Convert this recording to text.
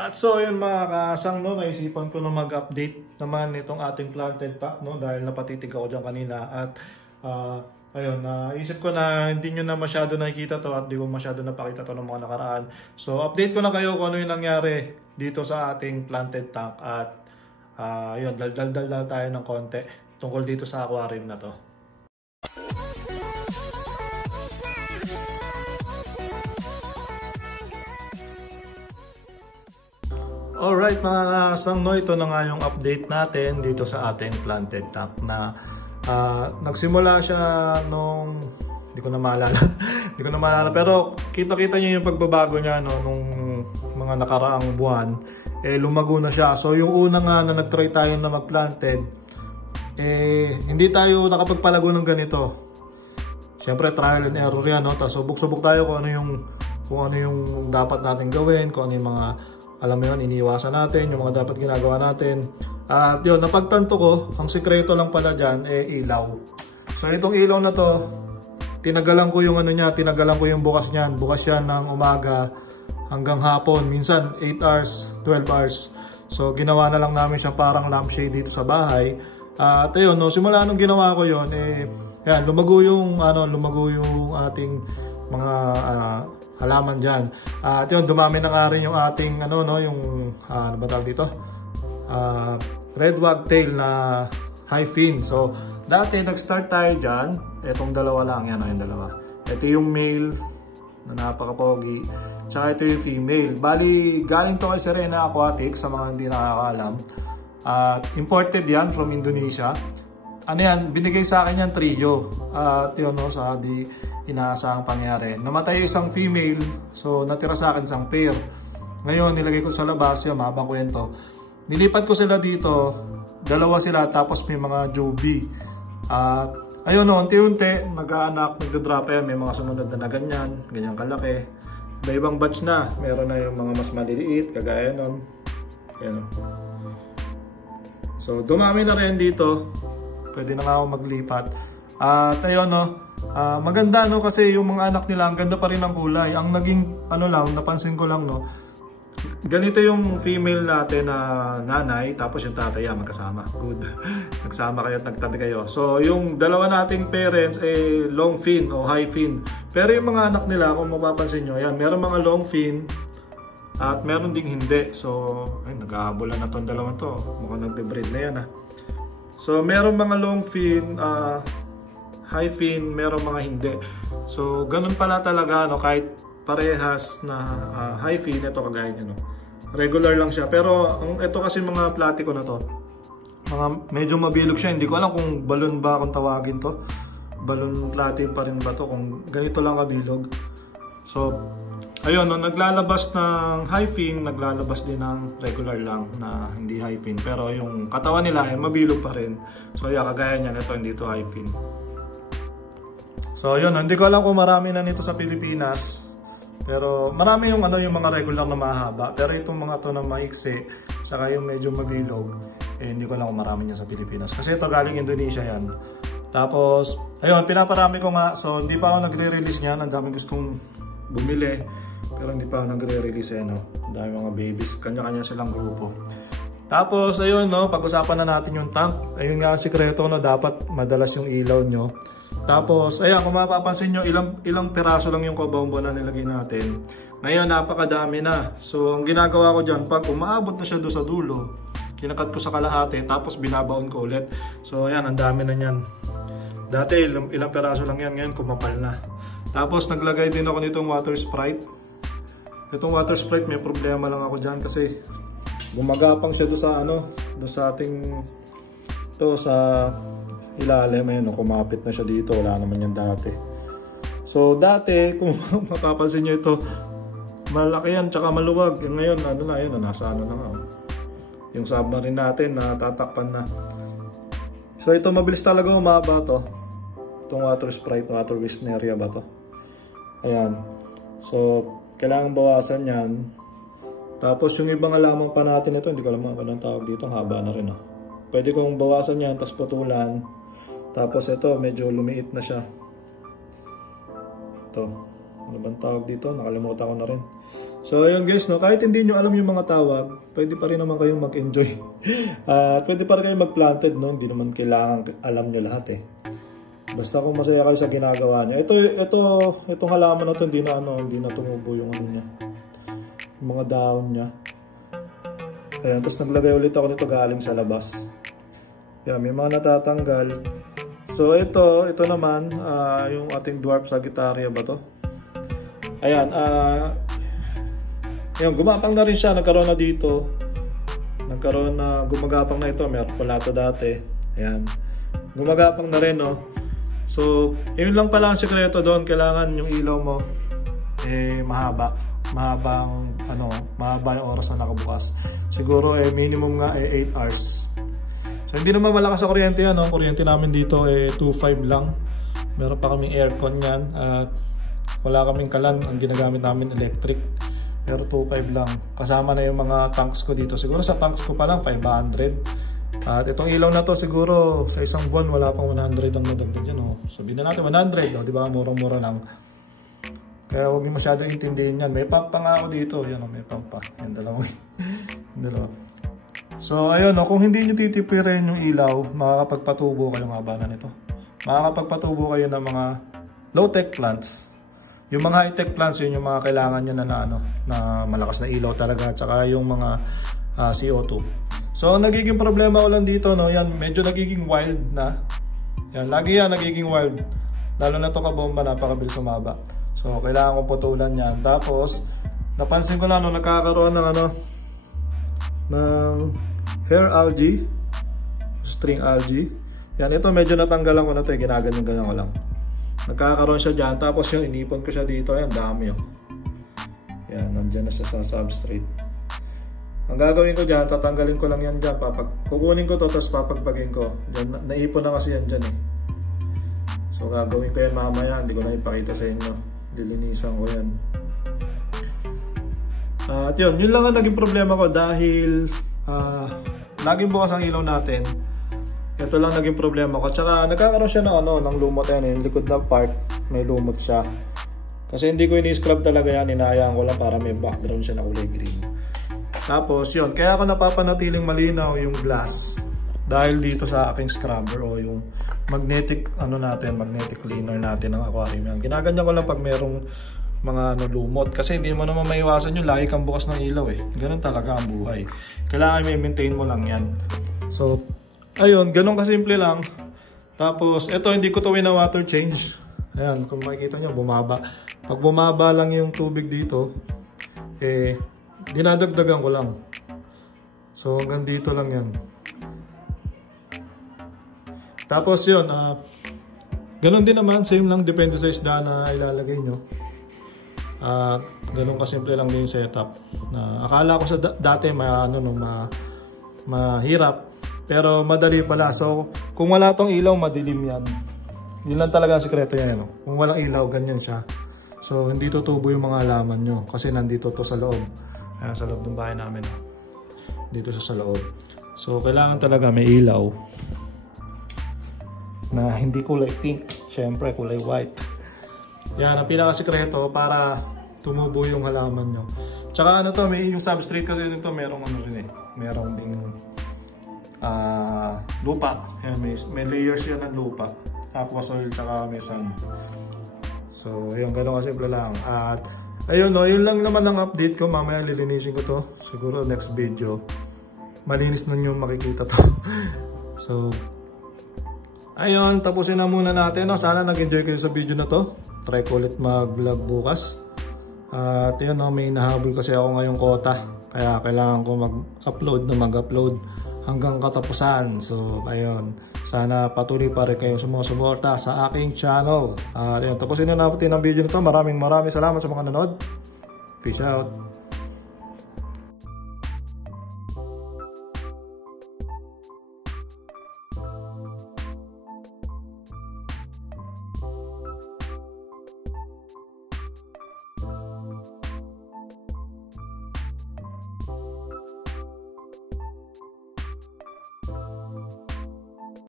At so yun mga kasang, no, naisipan ko na mag-update naman itong ating planted pack, no, dahil napatitig ako dyan kanina. At ayun, naisip ko na hindi nyo na masyado nakikita to at di ko masyado napakita to ng mga nakaraan. So update ko na kayo kung ano yung nangyari dito sa ating planted tank. At yun, dal tayo ng konti tungkol dito sa aquarium na to. Alright mga kasang, no, ito na nga yung update natin dito sa ating planted tank na nagsimula siya nung hindi ko na maalala pero kita-kita niyo yung pagbabago niya, no, nung mga nakaraang buwan. Lumago na siya. So yung una nga na nagtry tayo na mag-planted, hindi tayo nakapagpalago ng ganito. Siyempre trial and error yan, no? Tapos subok-subok tayo kung ano yung dapat natin gawin, kung ano yung mga, alam mo yun, iniiwasan natin, yung mga dapat ginagawa natin. At yun, napagtanto ko, ang sikreto lang pala dyan, ilaw. So itong ilaw na to, tinagalan ko yung ano niya, tinagalan ko yung bukas niyan. Bukas yan ng umaga hanggang hapon, minsan 8 hours, 12 hours. So ginawa na lang namin siya parang lampshade dito sa bahay. At ayun, no, simula nung ginawa ko yun, yan, lumago yung ating mga halaman dyan. At yun, dumami na nga rin yung ating ano ba tawag dito? Red wagtail na high fin. So dati nag-start tayo dyan, etong dalawa lang yan, yung dalawa. Ito yung male na napaka-pogi, tsaka ito yung female. Bali galing to kay Serena Aquatics sa mga hindi nakakaalam. At imported yan from Indonesia. Ano yan, binigay sa akin yan trio. At yun, no, sa di inaasahang pangyari, namatay isang female, so natira sa akin isang pair. Ngayon nilagay ko sa labas, yung mahabang kwento, nilipat ko sila dito, dalawa sila, tapos may mga joby. Ayun, no, unti-unti nag-aanak, nagdo-drop yan, may mga sumunod na ganyan kalaki. Iba-ibang batch na, meron na yung mga mas maliliit kagaya nun. Ayan. So dumami na rin dito, pwede na nga ako maglipat. At ayun, no, maganda, no, kasi yung mga anak nila ang ganda pa rin ng kulay. Ang naging ano lang, napansin ko lang, no, ganito yung female natin na nanay, tapos yung tatay magkasama. Good. Nagsama kayo at nagtabi kayo. So yung dalawa nating parents long fin o high fin. Pero yung mga anak nila, kung mapapansin nyo, yan, meron mga long fin at meron ding hindi. So ay, nag-aabolan na tong dalawang to. Mukhang nagbe-breed na yan, So meron mga long fin, high fin, meron mga hindi. So ganun pala talaga, no, kahit parehas na high fin, ito kagaya niya, no, regular lang siya. Pero ito kasi mga platiko na to, mga medyo mabilog siya. Hindi ko alam kung balon ba kung tawagin to, balon platin pa rin ba to kung ganito lang kabilog. So ayun, no, naglalabas ng high fin, naglalabas din ng regular lang na hindi high fin. Pero yung katawan nila ay mabilog pa rin. So yeah, kagaya niyan, ito hindi to high fin. So yun, hindi ko alam kung marami na nito sa Pilipinas. Pero marami yung yung mga regular na mahaba. Pero itong mga to na maiksi, saka yung medyo mabilog, hindi ko alam kung marami niya sa Pilipinas. Kasi ito galing Indonesia yan. Tapos, ayun, pinaparami ko nga. So hindi pa ako nagre-release niyan. Ang dami gustong bumili. Pero hindi pa ako nagre-release, no. Ang dami mga babies. Kanya-kanya silang grupo. Tapos, ayun, no, pag-usapan na natin yung tank. Ayun nga ang sikreto, no, dapat madalas yung ilaw nyo. Tapos, ayan, kung mapapansin nyo, ilang piraso lang yung kobombo na nilagay natin. Ngayon, napakadami na. So, ang ginagawa ko dyan, pag umaabot na siya doon sa dulo, kinakat ko sa kalahati, tapos binabaon ko ulit. So, ayan, ang dami na yan. Dati, ilang piraso lang yan. Ngayon, kumapal na. Tapos, naglagay din ako nitong water sprite. Itong water sprite, may problema lang ako dyan kasi gumagapang siya doon sa doon sa ating sa ilalim. Ayun, kumapit na siya dito, wala naman yan dati. So dati, kung mapapansin nyo ito, malaki yan tsaka maluwag. Yung ngayon, nasa na nga. Yung submarine natin, natatakpan na. So ito, mabilis talaga umaba to. Itong water sprite, water wisneria ba to? Ayan. So kailangan bawasan yan. Tapos yung ibang lamang pa natin ito, hindi ko alam kung anong tawag dito, haba na rin. Pwede kong bawasan yan, tapos putulan. Tapos ito, medyo lumiit na siya. Ito, Ano bang tawag dito? Nakalimutan ko na rin. So ayun guys, no, kahit hindi nyo alam yung mga tawag, pwede pa rin naman kayong mag-enjoy. At pwede pa rin kayong mag-planted, no? Hindi naman kailangan alam nyo lahat eh. Basta kung masaya kayo sa ginagawa nyo. Itong halaman na ito, hindi na tumubo yung ano niya. Yung mga dahon niya. Ayan, tapos naglagay ulit ako nito galing sa labas. Ayan, may mga natatanggal. So ito naman, yung ating dwarf Sagittaria ba to? Ayan, ayan, gumapang na rin siya, nagkaroon na dito. Nagkaroon na, gumagapang na ito, meron pala ito dati. Ayan, gumagapang na rin, no? So, yun lang pala ang sekreto doon, kailangan yung ilaw mo, mahaba. Mahaba yung oras na nakabukas. Siguro, minimum nga, 8 hours. So, hindi naman malakas sa kuryente yan, no? Kuryente namin dito, 2.5 lang. Meron pa kaming aircon yan, at wala kaming kalan, ang ginagamit namin electric. Pero 2.5 lang. Kasama na yung mga tanks ko dito. Siguro sa tanks ko pa lang 500. At itong ilaw na to siguro sa isang buwan wala pang 100 ang nadagdag dyan. Oh. Sabihin na natin 100. Oh, di ba? Murang-mura lang. Kaya huwag niyo masyadong intindihin yan. May pump pa nga ako dito. Yan, oh, may pump pa. Yan, dalawa. So ayun, oh, kung hindi nyo titipirin yung ilaw, makakapagpatubo kayo mga bana nito. Makakapagpatubo kayo ng mga low-tech plants. Yung mga high-tech plants, yun yung mga kailangan nyo na malakas na ilaw talaga, tsaka yung mga CO2. So, nagiging problema ko lang dito, no, yan, medyo nagiging wild na. Yan, lagi yan nagiging wild. Lalo na to kabomba, napakabilis sumaba. So, kailangan kong putulan yan. Tapos, napansin ko lang, no, nagkakaroon ng ng hair algae, string algae. Yan, ito medyo natanggalan ko na to, ginaganyan-ganyan ko lang. Nagkakaroon siya dyan, tapos yung inipon ko siya dito, ayan, dami yun. Yan, nandyan na siya sa substrate. Ang gagawin ko dyan, tatanggalin ko lang yan dyan, kukunin ko to, tapos papagpagin ko. Dyan, naipon na kasi yan dyan eh. So gagawin ko yan mamaya, hindi ko na ipakita sa inyo. Dilinisan ko yan. At yun lang ang naging problema ko dahil laging bukas ang ilaw natin. Ito lang naging problema ko. Tsaka nagkakaroon siya ng lumot yan. Yung likod na part, may lumot siya. Kasi hindi ko ini-scrub talaga yan. Inayaan ko lang para may background siya na kulay green. Tapos yun, kaya ako napapanatiling malinaw yung glass. Dahil dito sa aking scrubber o yung magnetic magnetic cleaner natin ng aquarium yan. Ginaganyan ko lang pag merong mga lumot. Kasi hindi mo naman maiwasan yung lagi kang bukas ng ilaw eh. Ganun talaga ang buhay. Kailangan may maintain mo lang yan. So, ayun, ganun kasimple lang. Tapos, ito hindi ko to water change. Ayan, kung makikita nyo, bumaba. Pag bumaba lang yung tubig dito, dinadagdagan ko lang. So, hanggang dito lang yan. Tapos yun, ganun din naman, same lang, depende sa isda na ilalagay nyo. Ganun kasimple lang din yung setup. Akala ko sa dati, mahirap. Pero madali pala. So, kung wala tong ilaw, madilim yan. Yun lang talaga ang sikreto yan. No? Kung walang ilaw, ganyan siya. So, hindi tutubo yung mga halaman nyo. Kasi nandito to sa loob. Ayan, sa loob ng bahay namin. Dito sa loob. So, kailangan talaga may ilaw. Na hindi kulay pink. Siyempre, kulay white. Yan, ang pinakasikreto para tumubo yung halaman nyo. Tsaka yung substrate kasi nito merong merong ding lupa. Ayan, may layers yan ng lupa. Aqua soil tsaka may sand. So, ayun, gano'n kasimple lang. At, ayun, yun lang naman ang update ko. Mamaya lilinisin ko to. Siguro next video. Malinis nun yung makikita to. So, ayun, tapusin na muna natin. Sana nag-enjoy kayo sa video na to. Try ko ulit mag-vlog bukas. At yun, may nahabol kasi ako ngayong quota. Kaya kailangan ko mag-upload hanggang katapusan. So, ayun. Sana patuloy pa rin kayong sumusuporta sa aking channel. At ayun, tapusin na natin ang video nito. Maraming salamat sa mga nanood. Peace out.